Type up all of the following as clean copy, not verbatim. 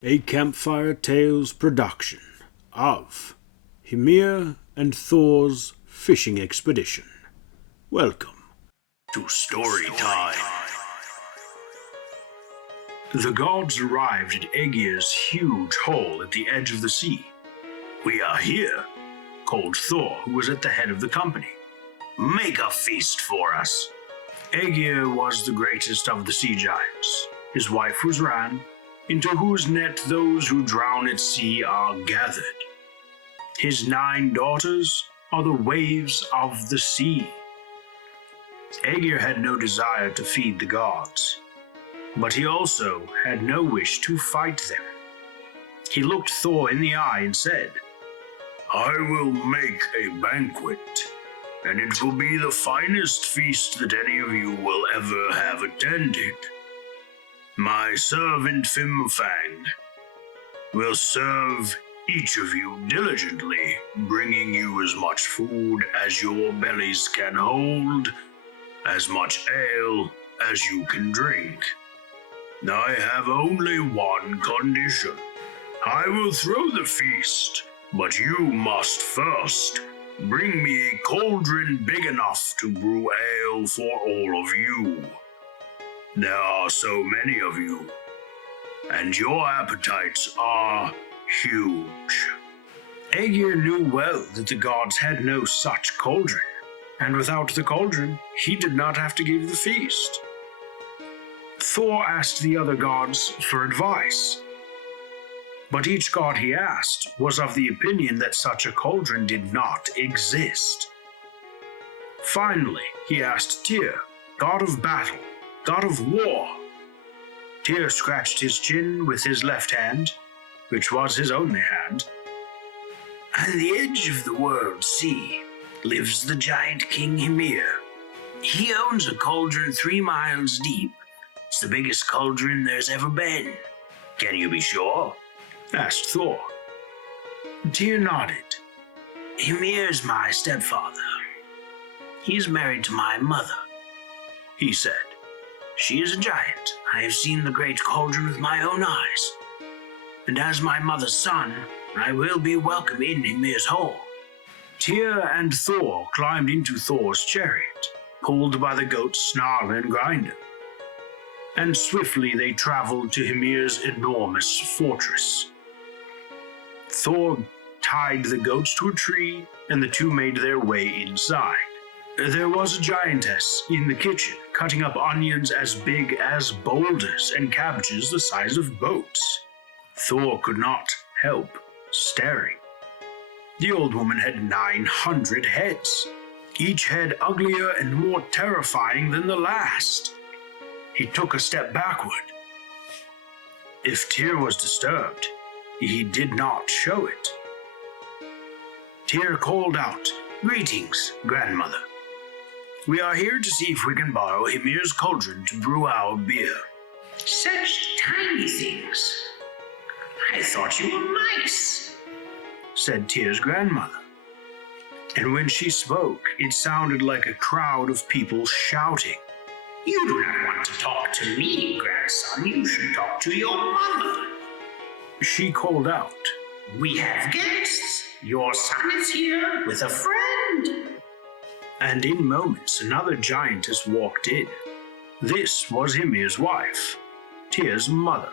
A Campfire Tales production of Hymir and Thor's Fishing Expedition. Welcome to Story Time. The gods arrived at Aegir's huge hall at the edge of the sea. "We are here," called Thor, who was at the head of the company. "Make a feast for us." Aegir was the greatest of the sea giants. His wife was Ran, into whose net those who drown at sea are gathered. His 9 daughters are the waves of the sea. Aegir had no desire to feed the gods, but he also had no wish to fight them. He looked Thor in the eye and said, "I will make a banquet, and it will be the finest feast that any of you will ever have attended. My servant Fimfang will serve each of you diligently, bringing you as much food as your bellies can hold, as much ale as you can drink. I have only one condition. I will throw the feast, but you must first bring me a cauldron big enough to brew ale for all of you. There are so many of you, and your appetites are huge." Aegir knew well that the gods had no such cauldron, and without the cauldron, he did not have to give the feast. Thor asked the other gods for advice, but each god he asked was of the opinion that such a cauldron did not exist. Finally, he asked Tyr, god of battle, god of war. Tyr scratched his chin with his left hand, which was his only hand. "On the edge of the world sea lives the giant King Hmir. He owns a cauldron 3 miles deep. It's the biggest cauldron there's ever been. Can you be sure?" asked Thor. Tyr nodded. "Hymir's my stepfather. He's married to my mother," he said. "She is a giant. I have seen the great cauldron with my own eyes. And as my mother's son, I will be welcome in Hymir's hall." Tyr and Thor climbed into Thor's chariot, pulled by the goats Snarl and Grinder. And swiftly they traveled to Hymir's enormous fortress. Thor tied the goats to a tree, and the two made their way inside. There was a giantess in the kitchen, cutting up onions as big as boulders and cabbages the size of boats. Thor could not help staring. The old woman had 900 heads, each head uglier and more terrifying than the last. He took a step backward. If Tyr was disturbed, he did not show it. Tyr called out, "Greetings, grandmother. We are here to see if we can borrow Hymir's cauldron to brew our beer." "Such tiny things. I thought you were mice," said Tyr's grandmother. And when she spoke, it sounded like a crowd of people shouting. "You do not want to talk to me, grandson. You should talk to your mother." She called out, "We have guests. Your son is here with a friend." And in moments, another giantess walked in. This was Hymir's wife, Tyr's mother.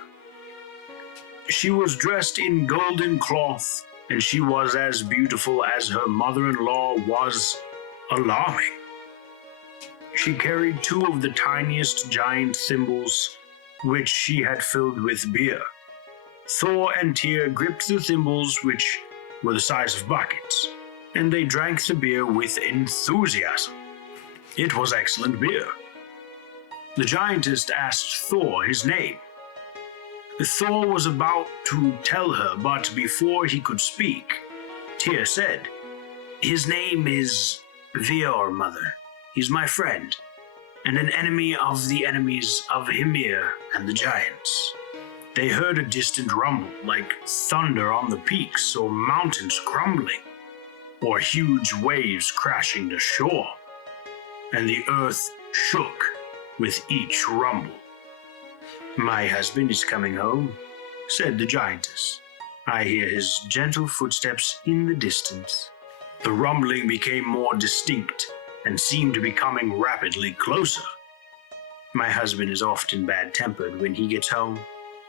She was dressed in golden cloth, and she was as beautiful as her mother-in-law was alarming. She carried 2 of the tiniest giant thimbles, which she had filled with beer. Thor and Tyr gripped the thimbles, which were the size of buckets, and they drank the beer with enthusiasm. It was excellent beer. The giantess asked Thor his name. Thor was about to tell her, but before he could speak, Tyr said, "His name is Vior, mother. He's my friend, and an enemy of the enemies of Hymir and the giants." They heard a distant rumble, like thunder on the peaks or mountains crumbling, or huge waves crashing to shore, and the earth shook with each rumble. "My husband is coming home," said the giantess. I hear his gentle footsteps in the distance. The rumbling became more distinct and seemed to be coming rapidly closer. My husband is often bad-tempered when he gets home,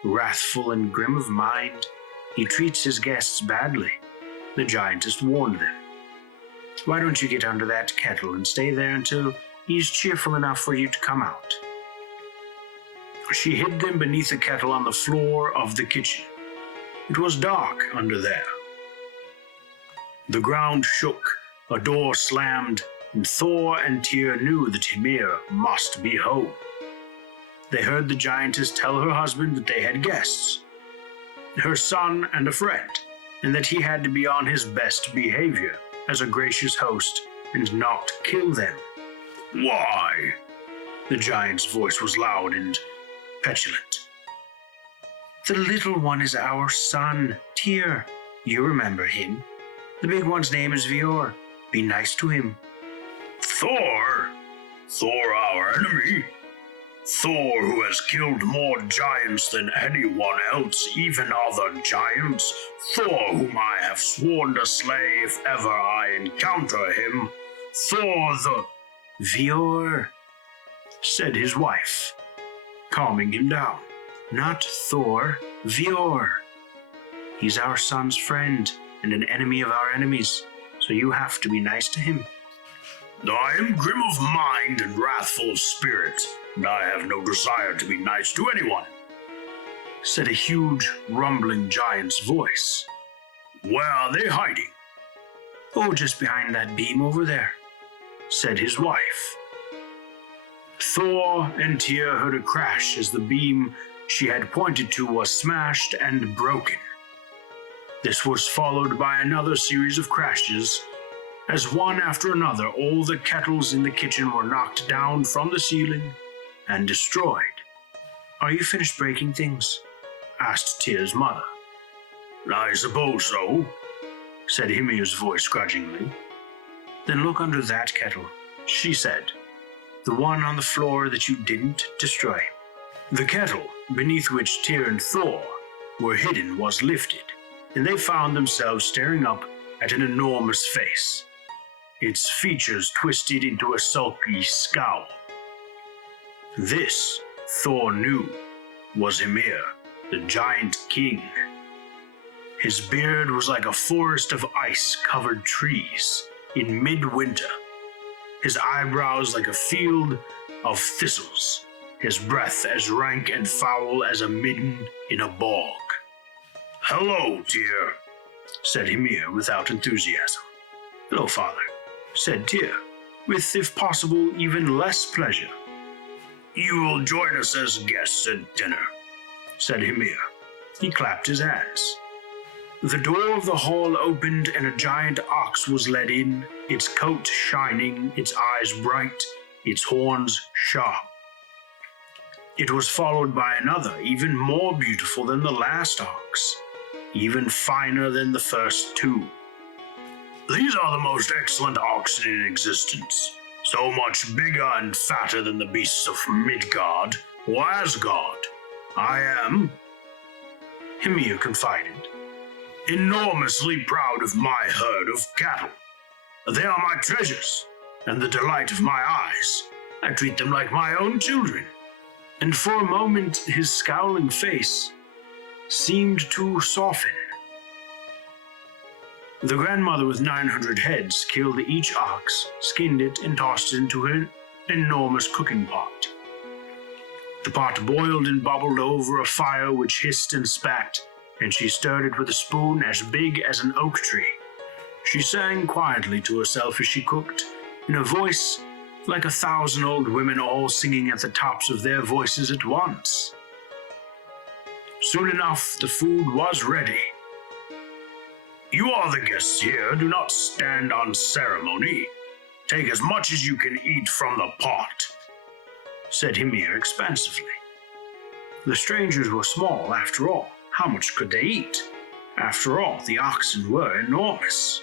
wrathful and grim of mind. He treats his guests badly. The giantess warned them. Why don't you get under that kettle and stay there until he's cheerful enough for you to come out? She hid them beneath the kettle on the floor of the kitchen. It was dark under there. The ground shook, a door slammed, and Thor and Tyr knew that Hymir must be home. They heard the giantess tell her husband that they had guests, her son and a friend, and that he had to be on his best behavior as a gracious host and not kill them. Why? The giant's voice was loud and petulant. The little one is our son, Tyr. You remember him. The big one's name is Hmir. Be nice to him. Thor? Thor our enemy? Thor, who has killed more giants than anyone else, even other giants. Thor, whom I have sworn to slay if ever I encounter him. Thor the... Hmir, said his wife, calming him down. Not Thor, Hmir. He's our son's friend and an enemy of our enemies, so you have to be nice to him. I am grim of mind and wrathful of spirit, and I have no desire to be nice to anyone, said a huge, rumbling giant's voice. Where are they hiding? Oh, just behind that beam over there, said his wife. Thor and Tyr heard a crash as the beam she had pointed to was smashed and broken. This was followed by another series of crashes, as one after another all the kettles in the kitchen were knocked down from the ceiling and destroyed. Are you finished breaking things? Asked Tyr's mother. I suppose so, said Hymir's voice grudgingly. Then look under that kettle, she said, the one on the floor that you didn't destroy. The kettle, beneath which Tyr and Thor were hidden, was lifted, and they found themselves staring up at an enormous face, its features twisted into a sulky scowl. This, Thor knew, was Hmir, the giant king. His beard was like a forest of ice-covered trees in midwinter, his eyebrows like a field of thistles, his breath as rank and foul as a midden in a bog. Hello, Tyr, said Hmir without enthusiasm. Hello, father, said Tyr, with, if possible, even less pleasure. You will join us as guests at dinner, said Hmir. He clapped his hands. The door of the hall opened and a giant ox was led in, its coat shining, its eyes bright, its horns sharp. It was followed by another, even more beautiful than the last ox, even finer than the first two. These are the most excellent oxen in existence, so much bigger and fatter than the beasts of Midgard or Asgard. I am, Hymir confided, enormously proud of my herd of cattle. They are my treasures and the delight of my eyes. I treat them like my own children. And for a moment his scowling face seemed to soften. The grandmother with 900 heads killed each ox, skinned it, and tossed it into an enormous cooking pot. The pot boiled and bubbled over a fire which hissed and spat, and she stirred it with a spoon as big as an oak tree. She sang quietly to herself as she cooked, in a voice like 1,000 old women all singing at the tops of their voices at once. Soon enough, the food was ready. You are the guests here. Do not stand on ceremony. Take as much as you can eat from the pot, said Hymir expansively. The strangers were small, after all. How much could they eat? After all, the oxen were enormous.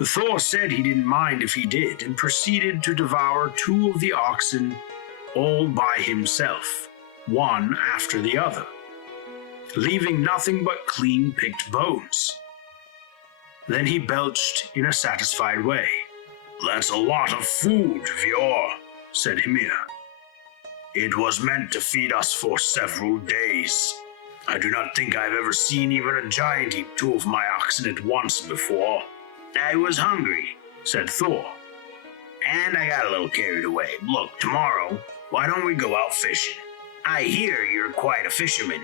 Thor said he didn't mind if he did, and proceeded to devour 2 of the oxen all by himself, one after the other. leaving nothing but clean-picked bones. Then he belched in a satisfied way. "That's a lot of food, Vior," said Hymir. "It was meant to feed us for several days. I do not think I've ever seen even a giant eat 2 of my oxen at once before." "I was hungry," said Thor. "And I got a little carried away. Look, tomorrow, why don't we go out fishing? I hear you're quite a fisherman."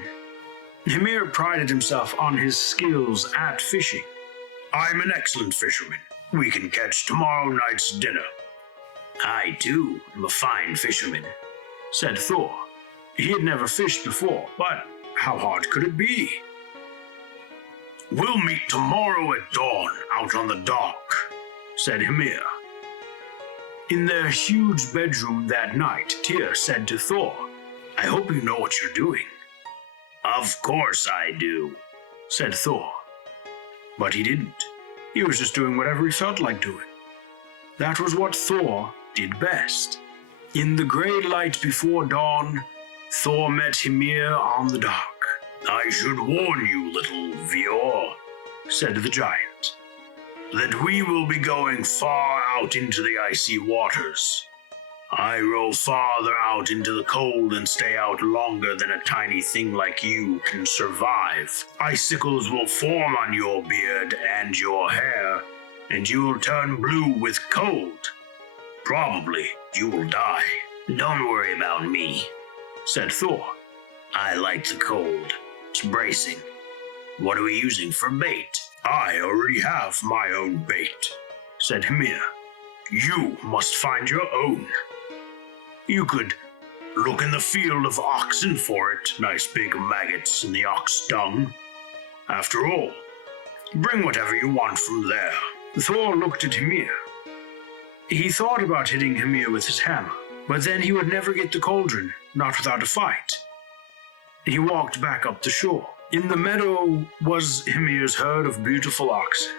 Hymir prided himself on his skills at fishing. "I'm an excellent fisherman. We can catch tomorrow night's dinner." "I, too, am a fine fisherman," said Thor. He had never fished before, but how hard could it be? "We'll meet tomorrow at dawn out on the dock," said Hymir. In their huge bedroom that night, Tyr said to Thor, "I hope you know what you're doing." "Of course I do," said Thor. But he didn't. He was just doing whatever he felt like doing. That was what Thor did best. In the grey light before dawn, Thor met Hymir on the dock. "I should warn you, little Vior," said the giant, "that we will be going far out into the icy waters. I row farther out into the cold and stay out longer than a tiny thing like you can survive. Icicles will form on your beard and your hair, and you will turn blue with cold. Probably you will die." "Don't worry about me," said Thor. "I like the cold. It's bracing. What are we using for bait?" "I already have my own bait," said Hymir. "You must find your own. You could look in the field of oxen for it, nice big maggots in the ox dung. After all, bring whatever you want from there." Thor looked at Hymir. He thought about hitting Hymir with his hammer, but then he would never get the cauldron, not without a fight. He walked back up the shore. In the meadow was Hymir's herd of beautiful oxen.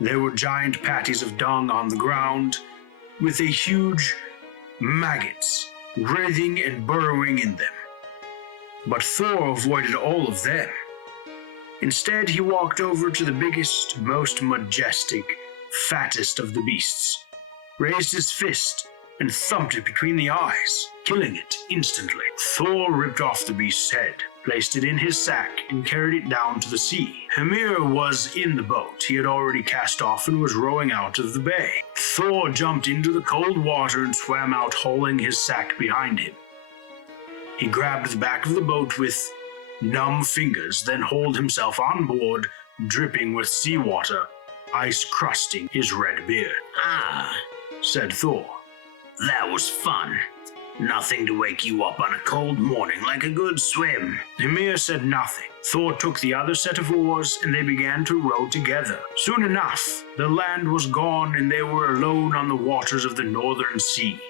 There were giant patties of dung on the ground, with a huge maggots writhing and burrowing in them. But Thor avoided all of them. Instead, he walked over to the biggest, most majestic, fattest of the beasts, raised his fist, and thumped it between the eyes, killing it instantly. Thor ripped off the beast's head, placed it in his sack, and carried it down to the sea. Hymir was in the boat. He had already cast off and was rowing out of the bay. Thor jumped into the cold water and swam out, hauling his sack behind him. He grabbed the back of the boat with numb fingers, then hauled himself on board, dripping with seawater, ice crusting his red beard. "Ah," said Thor. "That was fun. Nothing to wake you up on a cold morning like a good swim." Hymir said nothing. Thor took the other set of oars and they began to row together. Soon enough, the land was gone and they were alone on the waters of the northern sea.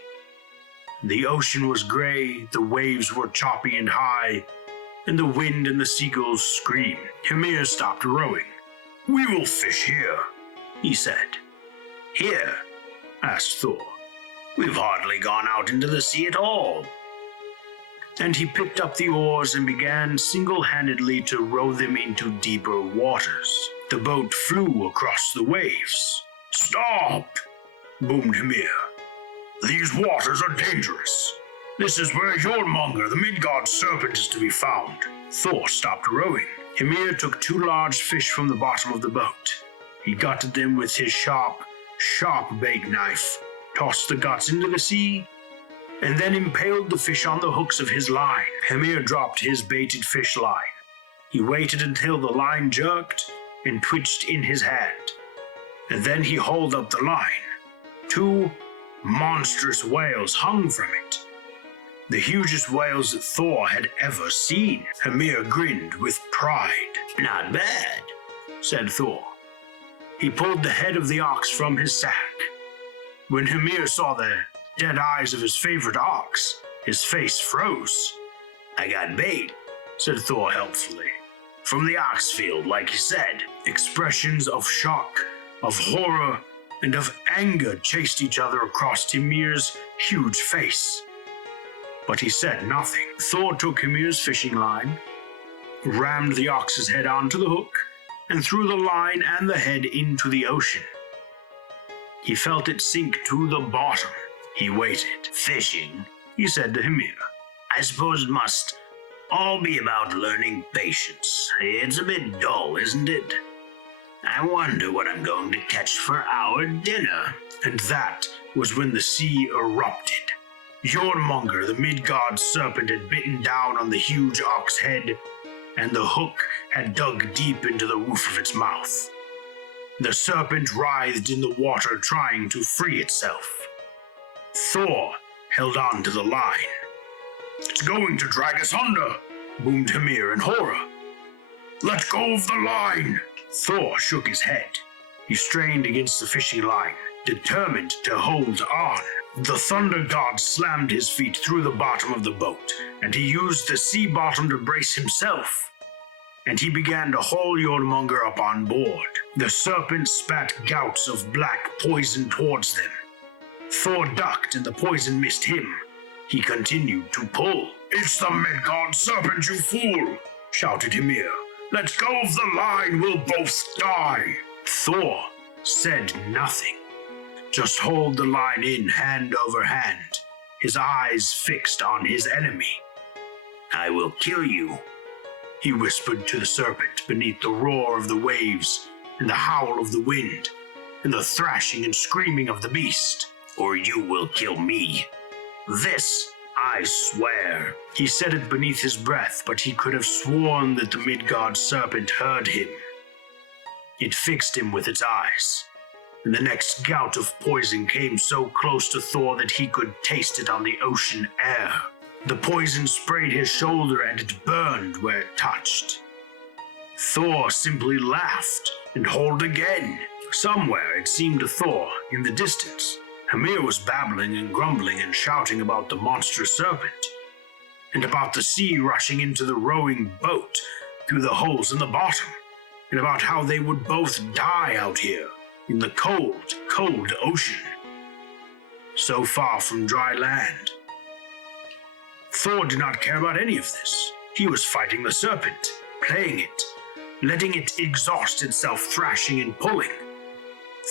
The ocean was gray, the waves were choppy and high, and the wind and the seagulls screamed. Hymir stopped rowing. "We will fish here," he said. "Here?" asked Thor. "We've hardly gone out into the sea at all." And he picked up the oars and began single-handedly to row them into deeper waters. The boat flew across the waves. "Stop!" boomed Hymir. "These waters are dangerous. This is where Jormungr, the Midgard serpent, is to be found." Thor stopped rowing. Hymir took 2 large fish from the bottom of the boat. He gutted them with his sharp bait knife, tossed the guts into the sea, and then impaled the fish on the hooks of his line. Hymir dropped his baited fish line. He waited until the line jerked and twitched in his hand, and then he hauled up the line. 2 monstrous whales hung from it, the hugest whales that Thor had ever seen. Hymir grinned with pride. "Not bad," said Thor. He pulled the head of the ox from his sack. When Hymir saw the dead eyes of his favorite ox, his face froze. "I got bait," said Thor helpfully. "From the ox field, like you said." Expressions of shock, of horror, and of anger chased each other across Hymir's huge face. But he said nothing. Thor took Hymir's fishing line rammed the ox's head onto the hook, and threw the line and the head into the ocean. He felt it sink to the bottom. He waited. "Fishing," he said to Hymir. "I suppose it must all be about learning patience. It's a bit dull, isn't it? I wonder what I'm going to catch for our dinner." And that was when the sea erupted. Jormungr, the Midgard serpent, had bitten down on the huge ox head, and the hook had dug deep into the roof of its mouth. The serpent writhed in the water, trying to free itself. Thor held on to the line. "It's going to drag us under," boomed Hymir in horror. "Let go of the line!" Thor shook his head. He strained against the fishing line, determined to hold on. The thunder god slammed his feet through the bottom of the boat, and he used the sea bottom to brace himself. And he began to haul Jormungr up on board. The serpent spat gouts of black poison towards them. Thor ducked, and the poison missed him. He continued to pull. "It's the Midgard serpent, you fool!" shouted Hymir. "Let go of the line, we'll both die!" Thor said nothing. Just hauled the line in hand over hand, his eyes fixed on his enemy. "I will kill you," he whispered to the serpent beneath the roar of the waves and the howl of the wind and the thrashing and screaming of the beast. "Or you will kill me. This I swear." He said it beneath his breath, but he could have sworn that the Midgard serpent heard him. It fixed him with its eyes, and the next gout of poison came so close to Thor that he could taste it on the ocean air. The poison sprayed his shoulder and it burned where it touched. Thor simply laughed and hauled again. Somewhere, it seemed to Thor, in the distance, Hymir was babbling and grumbling and shouting about the monstrous serpent, and about the sea rushing into the rowing boat through the holes in the bottom, and about how they would both die out here in the cold, cold ocean, so far from dry land. Thor did not care about any of this. He was fighting the serpent, playing it, letting it exhaust itself thrashing and pulling.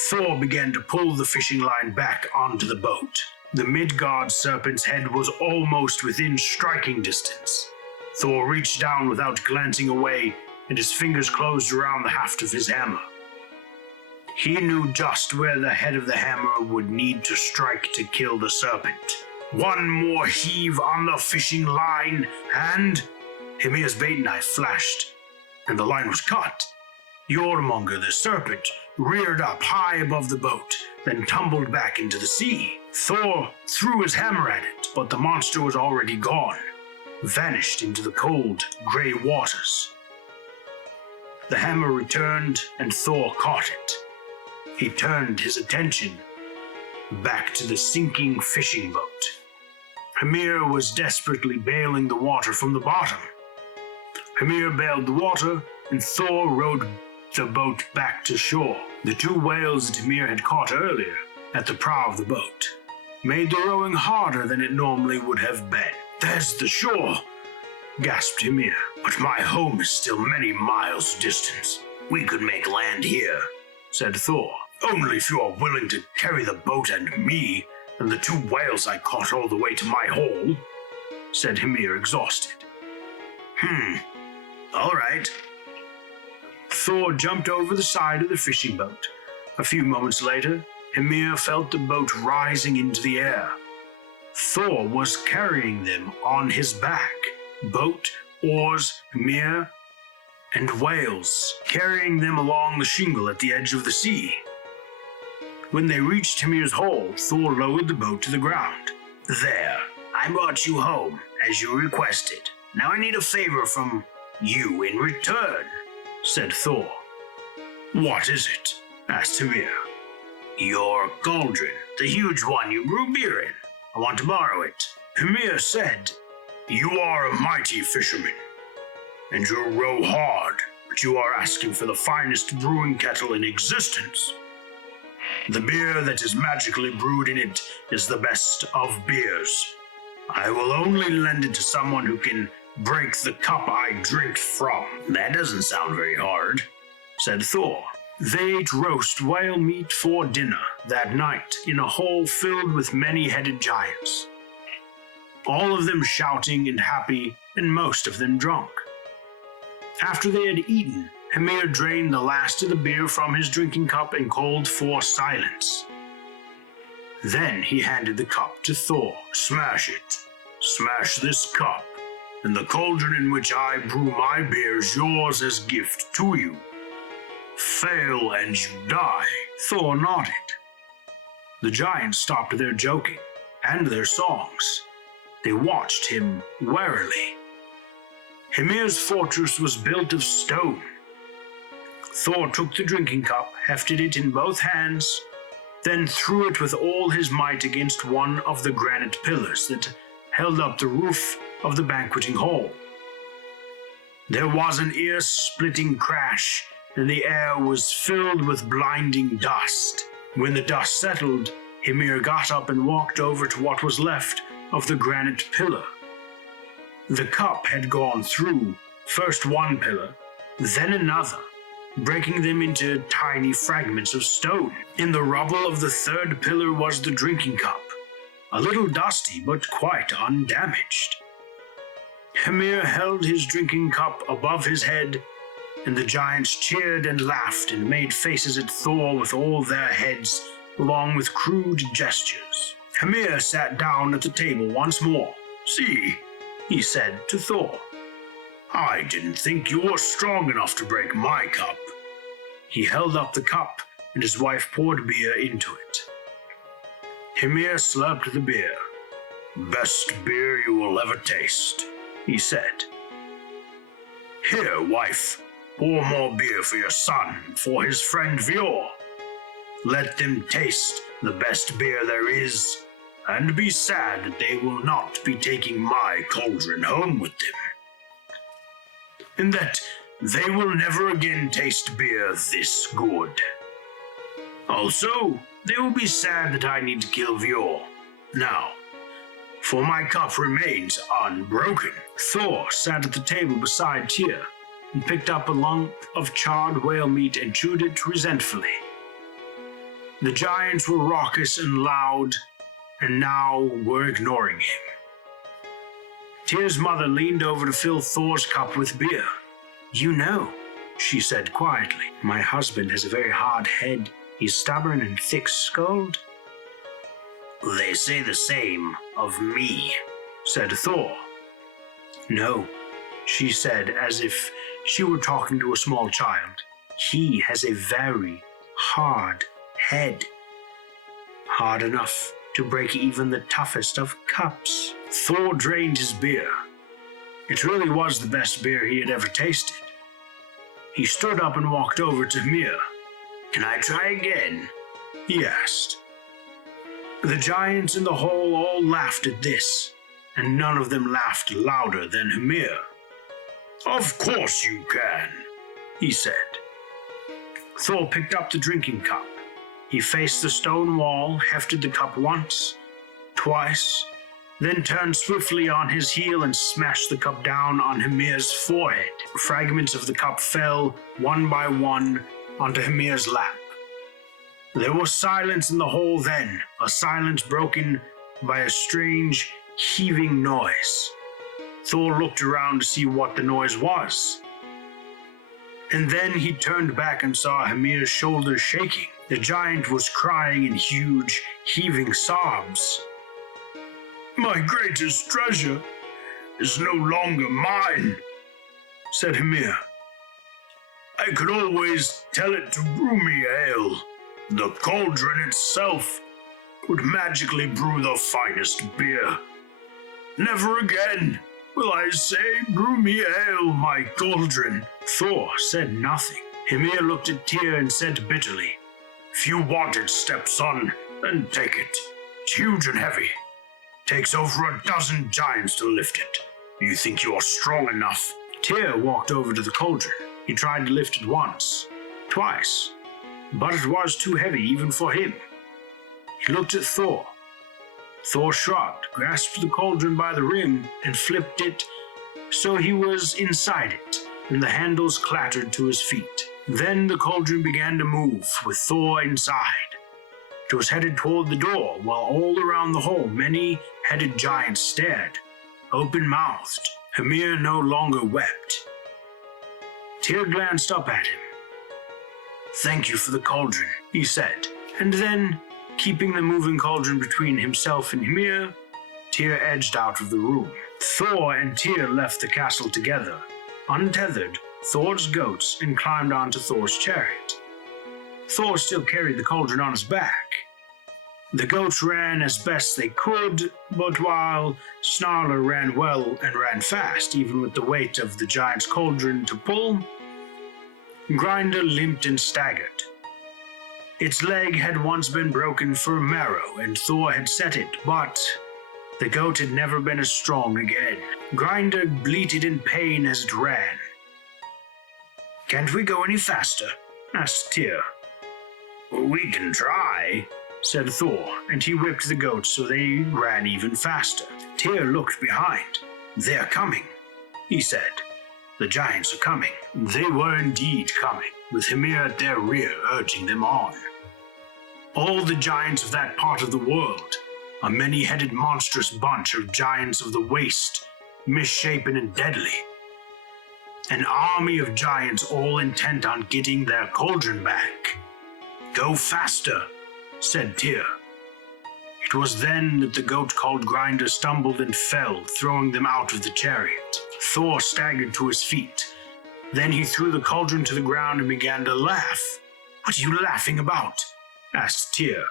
Thor began to pull the fishing line back onto the boat. The Midgard serpent's head was almost within striking distance. Thor reached down without glancing away, and his fingers closed around the haft of his hammer. He knew just where the head of the hammer would need to strike to kill the serpent. One more heave on the fishing line, and Hymir's bait knife flashed, and the line was cut. Jormungr the serpent reared up high above the boat, then tumbled back into the sea. Thor threw his hammer at it, but the monster was already gone, vanished into the cold, gray waters. The hammer returned, and Thor caught it. He turned his attention back to the sinking fishing boat. Hmir was desperately bailing the water from the bottom. Hmir bailed the water, and Thor rowed the boat back to shore. The two whales that Hmir had caught earlier at the prow of the boat made the rowing harder than it normally would have been. "There's the shore," gasped Hmir, "but my home is still many miles distant." "We could make land here," said Thor. "Only if you are willing to carry the boat and me and the two whales I caught all the way to my hole," said Hmir, exhausted. All right." Thor jumped over the side of the fishing boat. A few moments later, Hmir felt the boat rising into the air. Thor was carrying them on his back. Boat, oars, Hmir, and whales, carrying them along the shingle at the edge of the sea. When they reached Hymir's hole, Thor lowered the boat to the ground. "There, I brought you home, as you requested. Now I need a favor from you in return," said Thor. "What is it?" asked Hymir. "Your cauldron, the huge one you brew beer in. I want to borrow it." Hymir said, "You are a mighty fisherman, and you row hard, but you are asking for the finest brewing kettle in existence. The beer that is magically brewed in it is the best of beers. I will only lend it to someone who can break the cup I drink from. That doesn't sound very hard, said Thor. They ate roast whale meat for dinner that night in a hall filled with many-headed giants. All of them shouting and happy, and most of them drunk. After they had eaten, Hymir drained the last of the beer from his drinking cup and called for silence. Then he handed the cup to Thor. Smash it. Smash this cup, and the cauldron in which I brew my beer is yours as gift to you. Fail and you die. Thor nodded. The giants stopped their joking and their songs. They watched him warily. Hymir's fortress was built of stone. Thor took the drinking cup, hefted it in both hands, then threw it with all his might against one of the granite pillars that held up the roof of the banqueting hall. There was an ear-splitting crash, and the air was filled with blinding dust. When the dust settled, Hymir got up and walked over to what was left of the granite pillar. The cup had gone through first one pillar, then another, breaking them into tiny fragments of stone. In the rubble of the third pillar was the drinking cup, a little dusty but quite undamaged. Hymir held his drinking cup above his head, and the giants cheered and laughed and made faces at Thor with all their heads, along with crude gestures. Hymir sat down at the table once more. See, he said to Thor, I didn't think you were strong enough to break my cup. He held up the cup, and his wife poured beer into it. Hymir slurped the beer. Best beer you will ever taste, he said. Here, wife, pour more beer for your son and for his friend Vior. Let them taste the best beer there is, and be sad that they will not be taking my cauldron home with them, and that they will never again taste beer this good. Also, they will be sad that I need to kill Vior. Now, for my cup remains unbroken. Thor sat at the table beside Tyr and picked up a lump of charred whale meat and chewed it resentfully. The giants were raucous and loud, and now were ignoring him. Tyr's mother leaned over to fill Thor's cup with beer. You know, she said quietly, my husband has a very hard head. He's stubborn and thick-skulled. They say the same of me, said Thor. No, she said as if she were talking to a small child. He has a very hard head. Hard enough to break even the toughest of cups. Thor drained his beer. It really was the best beer he had ever tasted. He stood up and walked over to Hmir. Can I try again? He asked. The giants in the hall all laughed at this, and none of them laughed louder than Hymir. Of course you can, he said. Thor picked up the drinking cup. He faced the stone wall, hefted the cup once, twice, then turned swiftly on his heel and smashed the cup down on Hymir's forehead. Fragments of the cup fell, one by one, onto Hymir's lap. There was silence in the hall then, a silence broken by a strange, heaving noise. Thor looked around to see what the noise was. And then he turned back and saw Hymir's shoulders shaking. The giant was crying in huge, heaving sobs. My greatest treasure is no longer mine, said Hymir. I could always tell it to brew me ale. The cauldron itself would magically brew the finest beer. Never again will I say, brew me ale, my cauldron. Thor said nothing. Hymir looked at Tyr and said bitterly, If you want it, stepson, then take it. It's huge and heavy. Takes over a dozen giants to lift it. You think you are strong enough? Tyr walked over to the cauldron. He tried to lift it once, twice, but it was too heavy even for him. He looked at Thor. Thor shrugged, grasped the cauldron by the rim, and flipped it so he was inside it, and the handles clattered to his feet. Then the cauldron began to move, with Thor inside. It was headed toward the door, while all around the hall many-headed giants stared, open-mouthed. Hymir no longer wept. Tyr glanced up at him. "Thank you for the cauldron," he said, and then, keeping the moving cauldron between himself and Hymir, Tyr edged out of the room. Thor and Tyr left the castle together, untethered Thor's goats, and climbed onto Thor's chariot. Thor still carried the cauldron on his back. The goats ran as best they could, but while Snarler ran well and ran fast, even with the weight of the giant's cauldron to pull, Grinder limped and staggered. Its leg had once been broken for marrow, and Thor had set it, but the goat had never been as strong again. Grinder bleated in pain as it ran. "Can't we go any faster?" asked Tyr. "We can try," said Thor, and he whipped the goats so they ran even faster. Tyr looked behind. "They're coming," he said. "The giants are coming." They were indeed coming, with Hymir at their rear urging them on. All the giants of that part of the world, a many-headed monstrous bunch of giants of the waste, misshapen and deadly. An army of giants all intent on getting their cauldron back. "Go faster," said Tyr. It was then that the goat called Grinder stumbled and fell, throwing them out of the chariot. Thor staggered to his feet. Then he threw the cauldron to the ground and began to laugh. "What are you laughing about?" asked Tyr.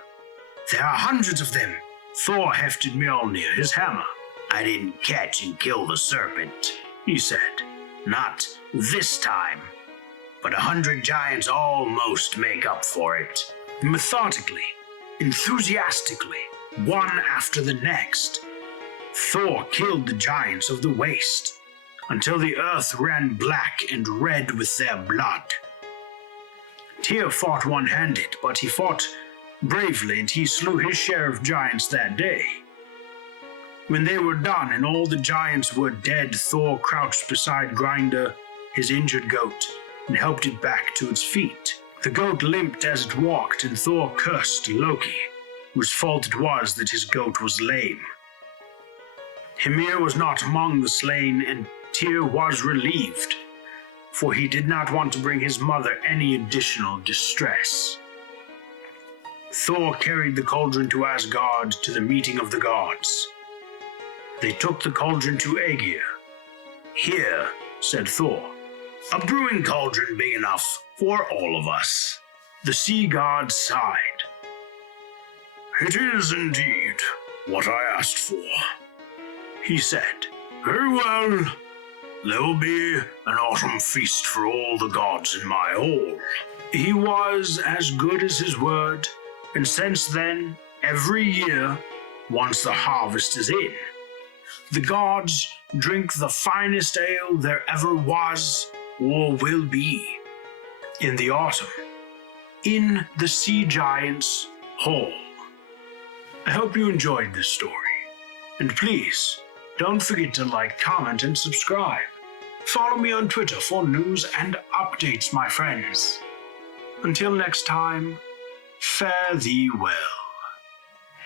"There are hundreds of them." Thor hefted Mjolnir, his hammer. "I didn't catch and kill the serpent," he said. "Not this time. But 100 giants almost make up for it." Methodically, enthusiastically, one after the next, Thor killed the giants of the waste, until the earth ran black and red with their blood. Tyr fought one-handed, but he fought bravely, and he slew his share of giants that day. When they were done and all the giants were dead, Thor crouched beside Grinder, his injured goat, and helped it back to its feet. The goat limped as it walked, and Thor cursed Loki, whose fault it was that his goat was lame. Hymir was not among the slain, and Tyr was relieved, for he did not want to bring his mother any additional distress. Thor carried the cauldron to Asgard to the meeting of the gods. They took the cauldron to Aegir. "Here," said Thor, "a brewing cauldron big enough for all of us." The sea god sighed. "It is indeed what I asked for," he said. "Very well. There will be an autumn feast for all the gods in my hall." He was as good as his word, and since then, every year, once the harvest is in, the gods drink the finest ale there ever was or will be in the autumn, in the Sea Giant's Hall. I hope you enjoyed this story, and please don't forget to like, comment, and subscribe. Follow me on Twitter for news and updates, my friends. Until next time, fare thee well.